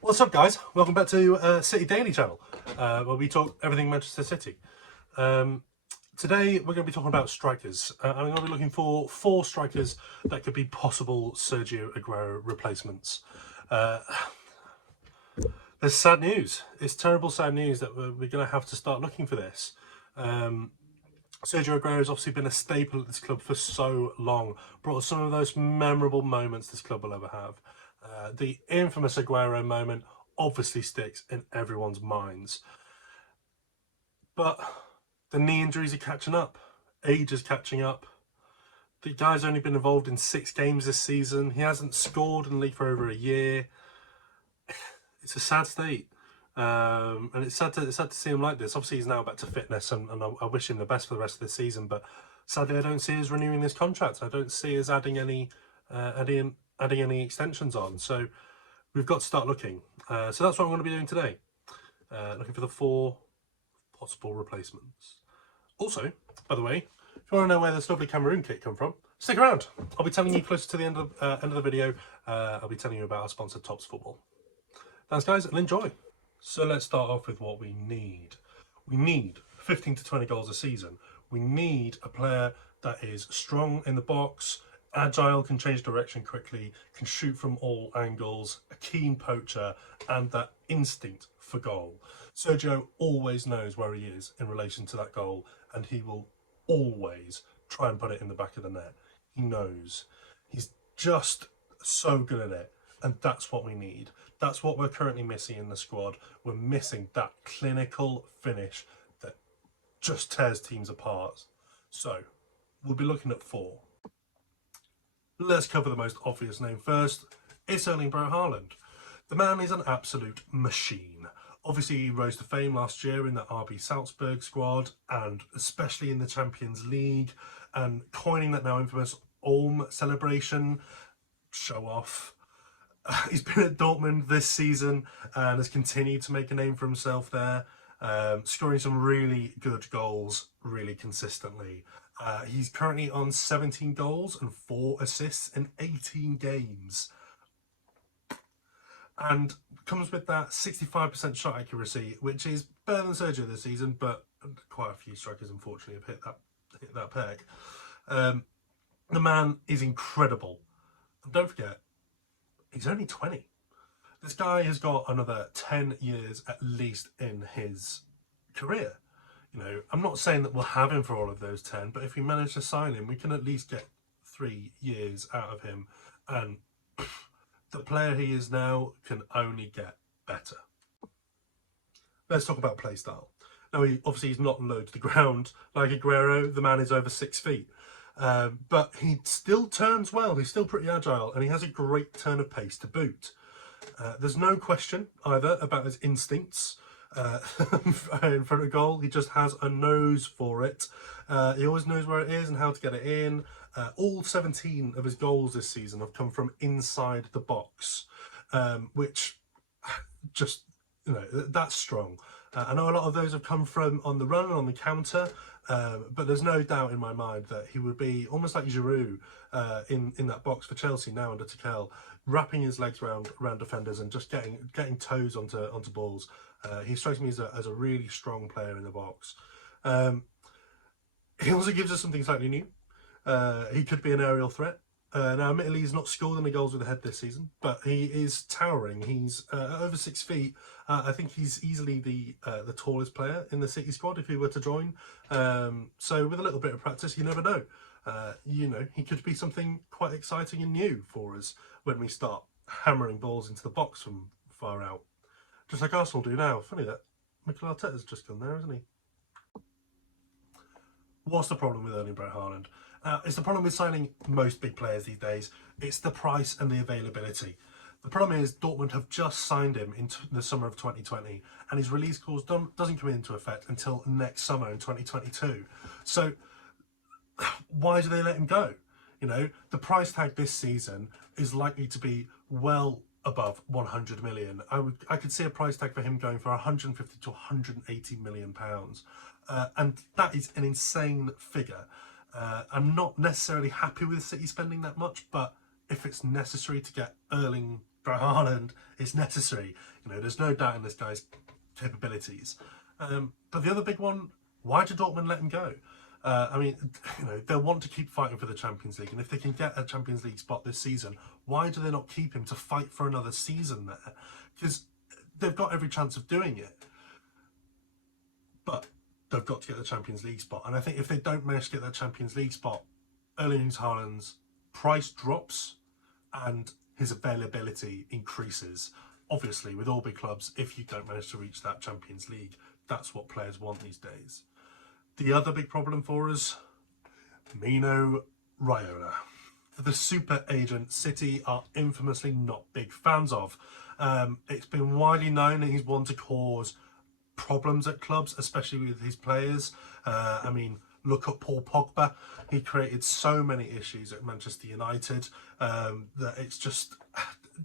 What's up, guys? Welcome back to City Daily Channel, where we talk everything Manchester City. Today we're going to be talking about strikers. I'm going to be looking for 4 strikers that could be possible Sergio Aguero replacements. There's sad news. It's terrible sad news that we're going to have to start looking for this. Sergio Aguero has obviously been a staple at this club for so long, brought us some of those memorable moments this club will ever have. The infamous Aguero moment obviously sticks in everyone's minds. But the knee injuries are catching up. Age is catching up. The guy's only been involved in 6 games this season. He hasn't scored in the league for over a year. It's a sad state. And it's sad to see him like this. Obviously, he's now back to fitness, and I wish him the best for the rest of the season. But sadly, I don't see us renewing this contract. I don't see us adding any extensions on. So we've got to start looking. So that's what I'm going to be doing today. Looking for the 4 possible replacements. Also, by the way, if you want to know where this lovely Cameroon kit come from, stick around. I'll be telling you closer to the end of the video. I'll be telling you about our sponsor, Tops Football. Thanks, guys, and enjoy. So let's start off with what we need. We need 15 to 20 goals a season. We need a player that is strong in the box, agile, can change direction quickly, can shoot from all angles, a keen poacher, and that instinct for goal. Sergio always knows where he is in relation to that goal, and he will always try and put it in the back of the net. He knows. He's just so good at it, and that's what we need. That's what we're currently missing in the squad. We're missing that clinical finish that just tears teams apart. So we'll be looking at 4. Let's cover the most obvious name first. It's Erling Braut Haaland. The man is an absolute machine. Obviously, he rose to fame last year in the RB Salzburg squad, and especially in the Champions League, and coining that now infamous Ulm celebration. Show off. He's been at Dortmund this season and has continued to make a name for himself there, scoring some really good goals really consistently. He's currently on 17 goals and 4 assists in 18 games. And comes with that 65% shot accuracy, which is better than Sergio this season, but quite a few strikers unfortunately have hit that peg. The man is incredible. And don't forget, he's only 20. This guy has got another 10 years at least in his career. You know, I'm not saying that we'll have him for all of those 10, but if we manage to sign him, we can at least get 3 years out of him. And the player he is now can only get better. Let's talk about play style. Now, he's not low to the ground like Aguero. The man is over 6 feet. But he still turns well. He's still pretty agile, and he has a great turn of pace to boot. There's no question either about his instincts in front of goal. He just has a nose for it. He always knows where it is and how to get it in. All 17 of his goals this season have come from inside the box, which just, you know, that's strong. I know a lot of those have come from on the run and on the counter, but there's no doubt in my mind that he would be almost like Giroud in that box for Chelsea now under Tuchel, wrapping his legs around defenders and just getting toes onto balls. He strikes me as a really strong player in the box. He also gives us something slightly new. He could be an aerial threat. Now, admittedly, he's not scored any goals with a head this season, but he is towering. He's over 6 feet. I think he's easily the tallest player in the City squad if he were to join. So with a little bit of practice, you never know. You know, he could be something quite exciting and new for us when we start hammering balls into the box from far out. Just like Arsenal do now. Funny that Mikel Arteta's just gone there, isn't he? What's the problem with Erling Braut Haaland? It's the problem with signing most big players these days. It's the price and the availability. The problem is Dortmund have just signed him in the summer of 2020, and his release clause doesn't come into effect until next summer in 2022. So why do they let him go? You know, the price tag this season is likely to be well above 100 million. I could see a price tag for him going for 150 to 180 million pounds, and that is an insane figure. I'm not necessarily happy with City spending that much, but if it's necessary to get Erling Haaland is necessary. You know, there's no doubt in this guy's capabilities. But the other big one, why did Dortmund let him go? I mean, you know, they'll want to keep fighting for the Champions League, and if they can get a Champions League spot this season, why do they not keep him to fight for another season there? Because they've got every chance of doing it, but they've got to get the Champions League spot. And I think if they don't manage to get that Champions League spot, Erling Haaland's price drops and his availability increases. Obviously, with all big clubs, if you don't manage to reach that Champions League, that's what players want these days. The other big problem for us, Mino Raiola. The super agent City are infamously not big fans of. It's been widely known that he's one to cause problems at clubs, especially with his players. I mean, look at Paul Pogba. He created so many issues at Manchester United that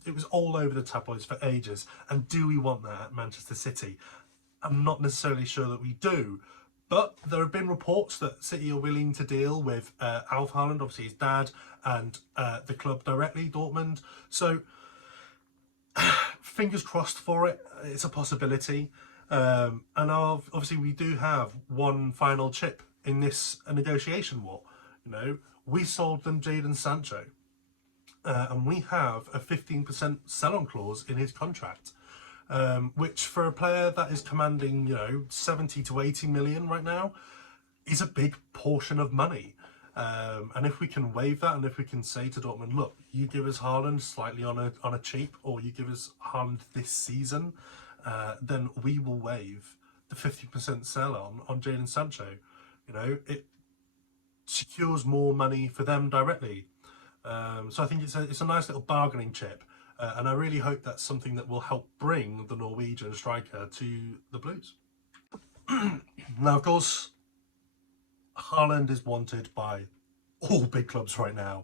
it was all over the tabloids for ages. And do we want that at Manchester City? I'm not necessarily sure that we do. But there have been reports that City are willing to deal with Alf Haaland, obviously his dad, and the club directly, Dortmund. So, fingers crossed for it. It's a possibility. And obviously we do have one final chip in this negotiation war. You know, we sold them Jadon Sancho. And we have a 15% sell-on clause in his contract. Which for a player that is commanding, you know, 70 to 80 million right now, is a big portion of money. And if we can waive that, and if we can say to Dortmund, look, you give us Haaland slightly on a cheap, or you give us Haaland this season, then we will waive the 50% sell on Jadon Sancho. You know, it secures more money for them directly. So I think it's a nice little bargaining chip. And I really hope that's something that will help bring the Norwegian striker to the Blues. Now, of course, Haaland is wanted by all big clubs right now.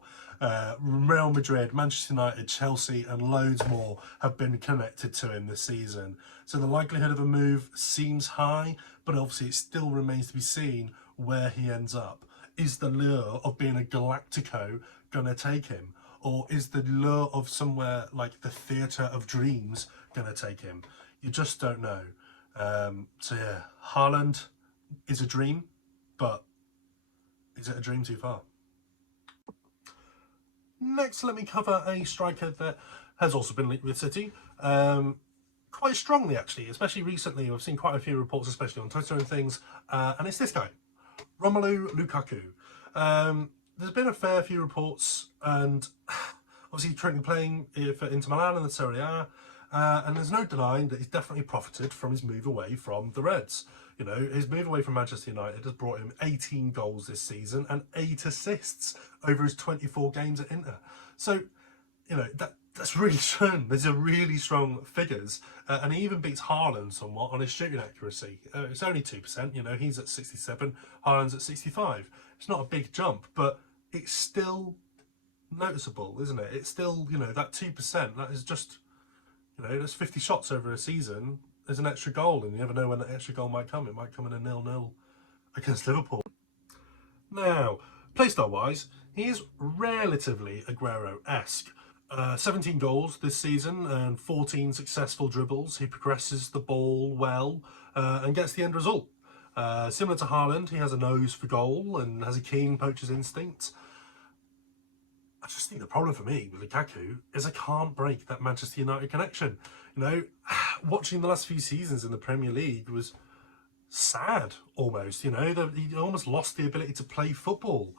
Real Madrid, Manchester United, Chelsea and loads more have been connected to him this season. So the likelihood of a move seems high, but obviously it still remains to be seen where he ends up. Is the lure of being a Galactico going to take him? Or is the lure of somewhere like the Theatre of Dreams going to take him? You just don't know. So yeah, Haaland is a dream, but is it a dream too far? Next, let me cover a striker that has also been linked with City. Quite strongly, actually, especially recently. I've seen quite a few reports, especially on Twitter and things. And it's this guy, Romelu Lukaku. There's been a fair few reports, and obviously currently playing for Inter Milan in the Serie A, and there's no denying that he's definitely profited from his move away from the Reds. You know, his move away from Manchester United has brought him 18 goals this season and 8 assists over his 24 games at Inter. So, you know, that's really shown. There's a really strong figures, and he even beats Haaland somewhat on his shooting accuracy. It's only 2%, you know, he's at 67, Haaland's at 65. It's not a big jump, but it's still noticeable, isn't it? It's still, you know, that 2%, that is just, you know, that's 50 shots over a season. There's an extra goal, and you never know when that extra goal might come. It might come in a 0-0 against Liverpool. Now, playstyle-wise, he is relatively Aguero-esque. 17 goals this season and 14 successful dribbles. He progresses the ball well and gets the end result. Similar to Haaland, he has a nose for goal and has a keen poacher's instinct. I just think the problem for me with Lukaku is I can't break that Manchester United connection. You know, watching the last few seasons in the Premier League was sad, almost. You know, he almost lost the ability to play football.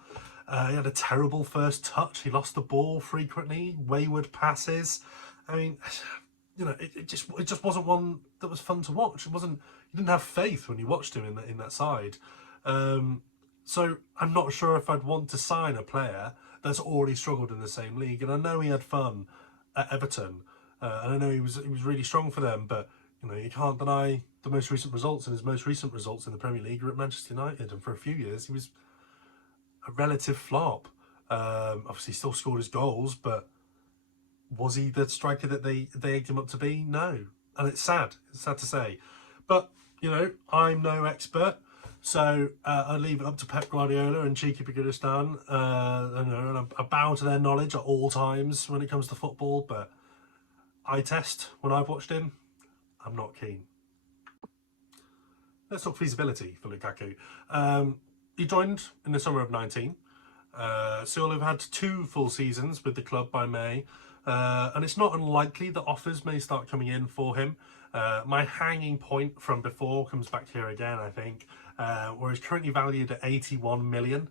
He had a terrible first touch. He lost the ball frequently, wayward passes. I mean, you know, it just wasn't one that was fun to watch. It wasn't. You didn't have faith when you watched him in that side. So I'm not sure if I'd want to sign a player that's already struggled in the same league. And I know he had fun at Everton, and I know he was really strong for them. But you know, you can't deny the most recent results, and his most recent results in the Premier League are at Manchester United. And for a few years, he was a relative flop. Obviously, still scored his goals, but was he the striker that they egged him up to be? No. And it's sad. It's sad to say. But, you know, I'm no expert. So I leave it up to Pep Guardiola and Cheeky Pakistan. And I bow to their knowledge at all times when it comes to football. But eye test when I've watched him, I'm not keen. Let's talk feasibility for Lukaku. He joined in the summer of 19. So he'll have had 2 full seasons with the club by May. And it's not unlikely that offers may start coming in for him. My hanging point from before comes back here again, I think, where he's currently valued at 81 million.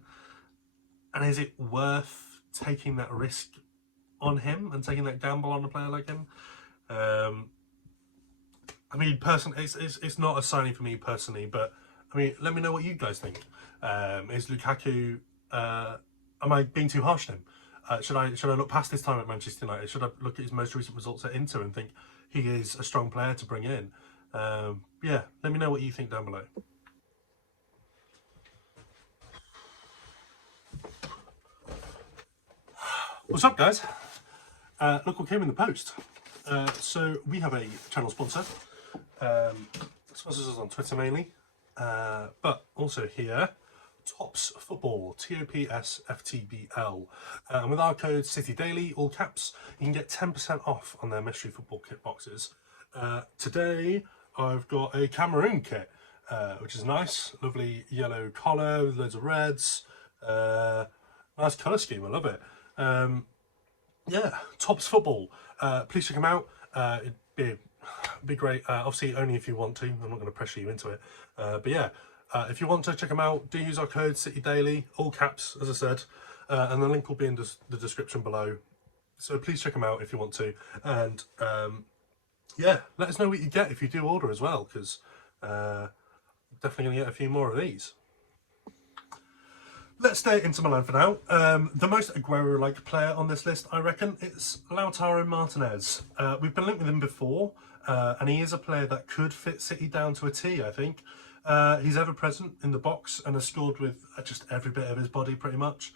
And is it worth taking that risk on him and taking that gamble on a player like him? I mean, personally, it's not a signing for me personally, but I mean, let me know what you guys think. Is Lukaku? Am I being too harsh on him? Should I look past his time at Manchester United? Should I look at his most recent results at Inter and think he is a strong player to bring in? Yeah, let me know what you think down below. What's up, guys? Look what came in the post. So we have a channel sponsor. Sponsors us on Twitter mainly, but also here, Tops Football, TOPSFTBL. And with our code CityDaily, all caps, you can get 10% off on their mystery football kit boxes. Today, I've got a Cameroon kit, which is nice. Lovely yellow collar with loads of reds. Nice colour scheme, I love it. Yeah, Tops Football. Please check them out. It'd be great. Obviously, only if you want to. I'm not going to pressure you into it. But yeah, if you want to check them out, do use our code CityDaily, all caps, as I said. And the link will be in the description below. So please check them out if you want to. And yeah, let us know what you get if you do order as well, because definitely going to get a few more of these. Let's stay into Milan for now. The most Aguero-like player on this list, I reckon, it's Lautaro Martinez. We've been linked with him before, and he is a player that could fit City down to a T, I think. He's ever present in the box and has scored with just every bit of his body, pretty much.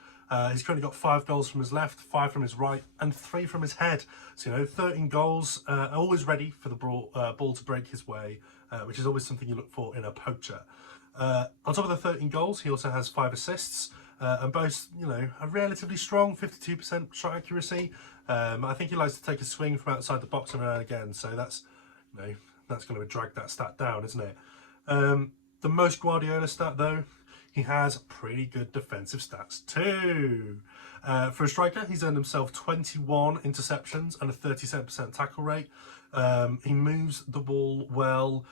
He's currently got 5 goals from his left, 5 from his right, and 3 from his head. So, you know, 13 goals, always ready for the ball to break his way, which is always something you look for in a poacher. On top of the 13 goals, he also has 5 assists and boasts, you know, a relatively strong 52% shot accuracy. I think he likes to take a swing from outside the box every now and again, so that's, you know, that's going to drag that stat down, isn't it? The most Guardiola stat, though, he has pretty good defensive stats too. For a striker, he's earned himself 21 interceptions and a 37% tackle rate. He moves the ball well.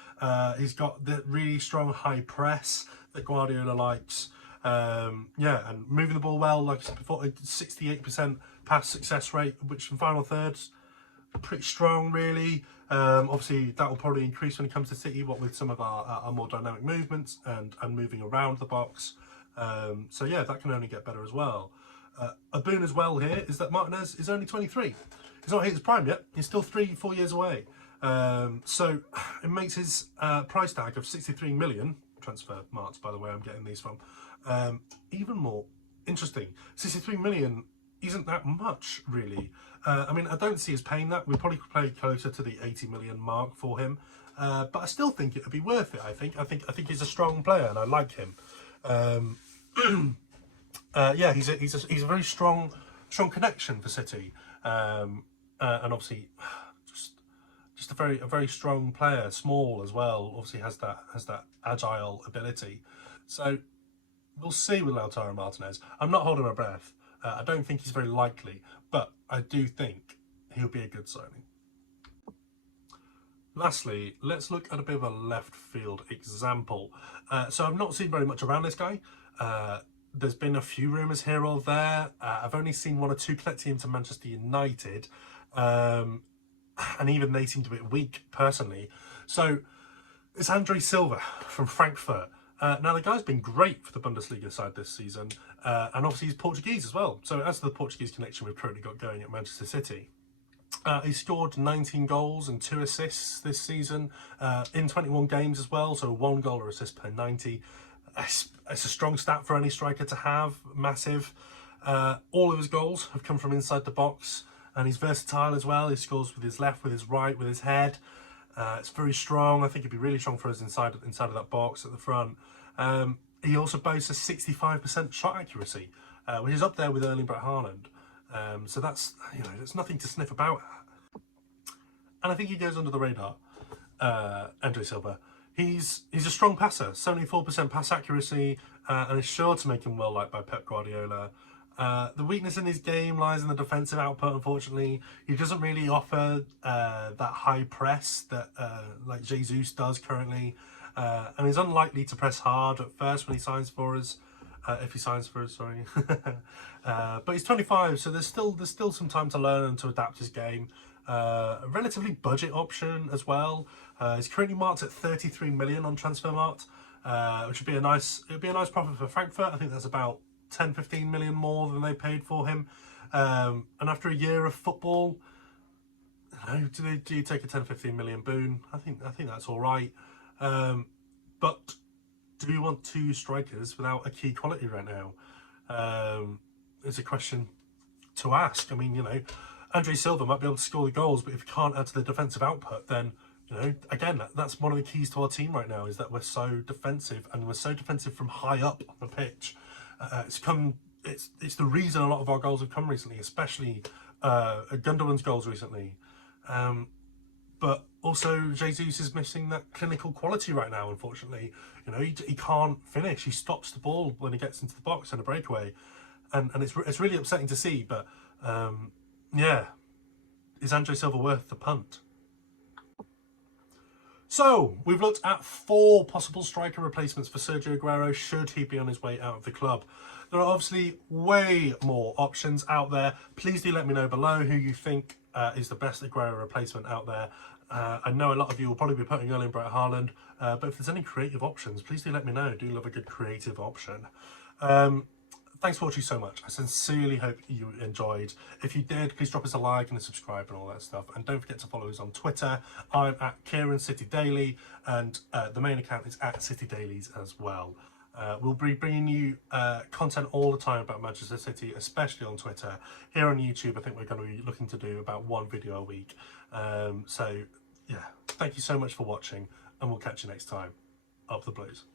He's got the really strong high press that Guardiola likes. Yeah, and moving the ball well, like I said before, 68% pass success rate, which in final thirds, pretty strong really. Obviously that will probably increase when it comes to City, what with some of our more dynamic movements and moving around the box. So yeah, that can only get better as well. A boon as well here is that Martinez is only 23. He's not hit his prime yet. He's still 3-4 years away. So it makes his price tag of 63 million, transfer marks by the way I'm getting these from, even more interesting. 63 million isn't that much really. I mean, I don't see us paying that. We probably could play closer to the 80 million mark for him, but I still think it would be worth it. I think he's a strong player and I like him. Yeah, he's a very strong connection for City, and obviously just a very strong player, small as well. Obviously has that agile ability. So we'll see with Lautaro Martinez. I'm not holding my breath. I don't think he's very likely, but I do think he'll be a good signing. Lastly, let's look at a bit of a left field example. So I've not seen very much around this guy. There's been a few rumours here or there. I've only seen 1 or 2 connecting him to Manchester United. And even they seemed a bit weak, personally. So it's Andr Silva from Frankfurt. Now, the guy's been great for the Bundesliga side this season. And obviously he's Portuguese as well. So as to the Portuguese connection we've currently got going at Manchester City. He scored 19 goals and 2 assists this season in 21 games as well. So 1 goal or assist per 90. It's a strong stat for any striker to have, massive. All of his goals have come from inside the box, and he's versatile as well. He scores with his left, with his right, with his head. It's very strong. I think he'd be really strong for us inside of that box at the front. He also boasts a 65% shot accuracy, which is up there with Erling Braut Haaland. So that's, you know, there's nothing to sniff about. and I think he goes under the radar, Andr Silva. He's a strong passer, 74% pass accuracy, and is sure to make him well liked by Pep Guardiola. The weakness in his game lies in the defensive output, unfortunately. He doesn't really offer that high press that like Jesus does currently, and he's unlikely to press hard at first when he signs for us. If he signs for us, sorry. But he's 25, so there's still some time to learn and to adapt his game. A relatively budget option as well. He's currently marked at 33 million on Transfermarkt, which would be a nice profit for Frankfurt. I think that's about 10-15 million more than they paid for him. And after a year of football, you know, do you take a 10-15 million boon? I think that's all right. But do we want two strikers without a key quality right now? It's a question to ask. I mean, you know, Andr Silva might be able to score the goals, but if you can't add to the defensive output, then, you know, again, that's one of the keys to our team right now, is that we're so defensive, and we're so defensive from high up on the pitch. It's the reason a lot of our goals have come recently, especially Gundogan's goals recently. But also Jesus is missing that clinical quality right now, unfortunately. You know, he can't finish. He stops the ball when he gets into the box in a breakaway, and it's really upsetting to see. But yeah, is Andr Silva worth the punt? So, we've looked at 4 possible striker replacements for Sergio Aguero should he be on his way out of the club. There are obviously way more options out there. Please do let me know below who you think is the best Aguero replacement out there. I know a lot of you will probably be putting Erling Braut Haaland, but if there's any creative options, please do let me know. I do love a good creative option. Thanks for watching so much. I sincerely hope you enjoyed. If you did, please drop us a like and a subscribe and all that stuff. And don't forget to follow us on Twitter. I'm at Kieran City Daily, and the main account is at City Dailies as well. We'll be bringing you content all the time about Manchester City, especially on Twitter. Here on YouTube, I think we're going to be looking to do about 1 video a week. So, yeah, thank you so much for watching, and we'll catch you next time. Up the Blues.